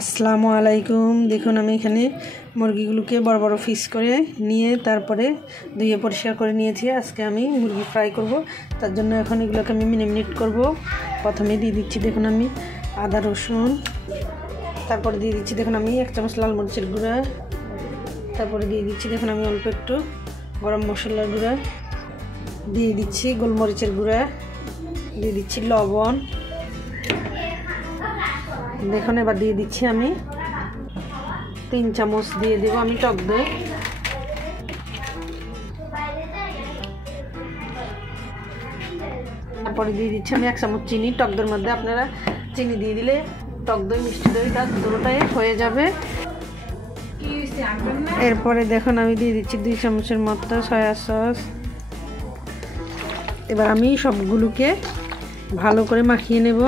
আসসালামু আলাইকুম। দেখুন আমি এখানে মুরগিগুলোকে বড় বড় পিস করে নিয়ে তারপরে ধুয়ে পরিষ্কার করে নিয়েছি। আজকে আমি মুরগি ফ্রাই করব, তার জন্য এখন এগুলোকে আমি মিনিট করব। প্রথমে দিয়ে দিচ্ছি দেখুন আমি আদা রসুন, তারপরে দিয়ে দিচ্ছি দেখুন আমি 1 চামচ লাল মরিচের গুঁড়া, তারপরে দিয়ে দিচ্ছি দেখুন আমি অল্প একটু গরম মশলার গুঁড়া, দিয়ে দিচ্ছি গোলমরিচের গুঁড়া, দিয়ে দিচ্ছি লবণ। দেখুন এবার দিয়ে দিচ্ছি আমি 3 চামচ দিয়ে দেবো আমি টক দই, তারপরে দিয়ে দিচ্ছি আমি 1 চামচ চিনি। টক দইয়ের মধ্যে আপনারা চিনি দিয়ে দিলে টক দই মিষ্টি দইটা দুটোটাই হয়ে যাবে। এরপরে দেখুন আমি দিয়ে দিচ্ছি 2 চামচের মতো সয়া সস। এবার আমি সবগুলোকে ভালো করে মাখিয়ে নেব।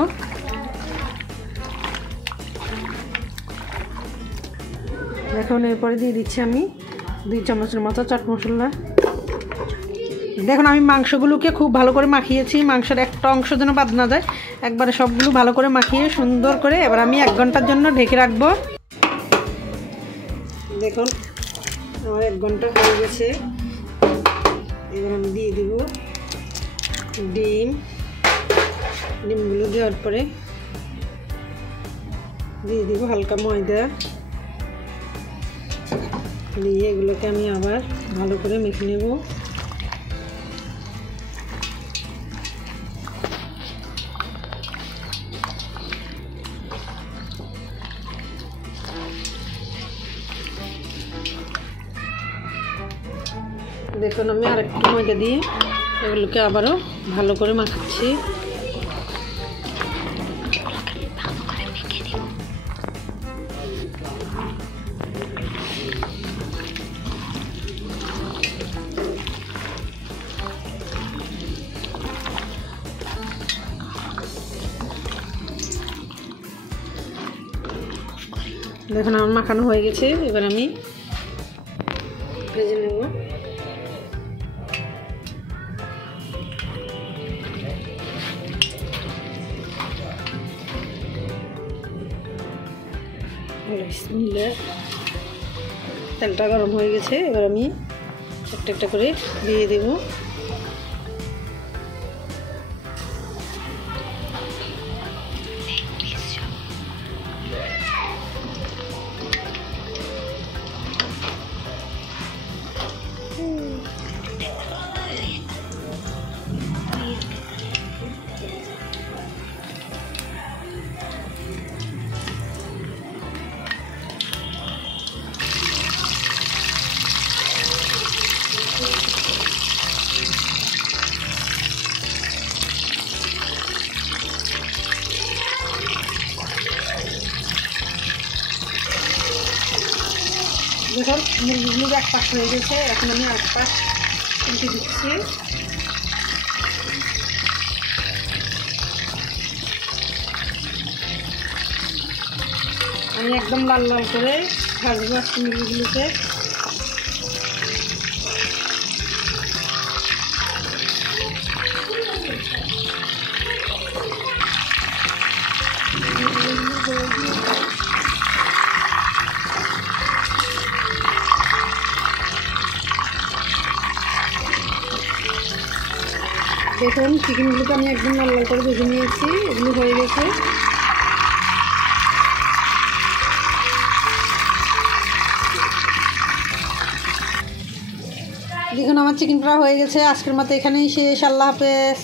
দেখুন এরপরে দিয়ে দিচ্ছি আমি 2 চামচের মতো চাট মশলা। দেখুন আমি মাংসগুলোকে খুব ভালো করে মাখিয়েছি, মাংসের একটা অংশ যেন বাদ না যায়, একবারে সবগুলো ভালো করে মাখিয়ে সুন্দর করে এবার আমি 1 ঘন্টার জন্য ঢেকে রাখবো। দেখুন আমার 1 ঘন্টা হয়ে গেছে। এবার আমি দিয়ে দেব ডিমগুলো দেওয়ার পরে দিয়ে দেব হালকা ময়দা, দিয়ে এগুলোকে আমি আবার ভালো করে মেখে নেব। দেখুন আমি আরেকটু ময়দা দিয়ে এগুলোকে আবারও ভালো করে মাখাচ্ছি। দেখুন আমার মাখানো হয়ে গেছে, এবার আমি ভেজে নেব। তেলটা গরম হয়ে গেছে, এবার আমি একটা একটা করে দিয়ে দেব। দেখুন মুরগিগুলো 1 পাশ হয়ে গেছে, এখন আমি আরেক পাশ উল্টে দিচ্ছি। আমি একদম লাল লাল করে ভাজবো মুরগিগুলোকে। দেখুন চিকেনগুলোকে আমি একদম লাল লাল করে ভেজে নিয়েছি, এগুলো হয়ে গেছে। দেখুন আমার চিকেন ফ্রাই হয়ে গেছে। আজকের মতো এখানেই শেষ। আল্লাহ হাফেজ।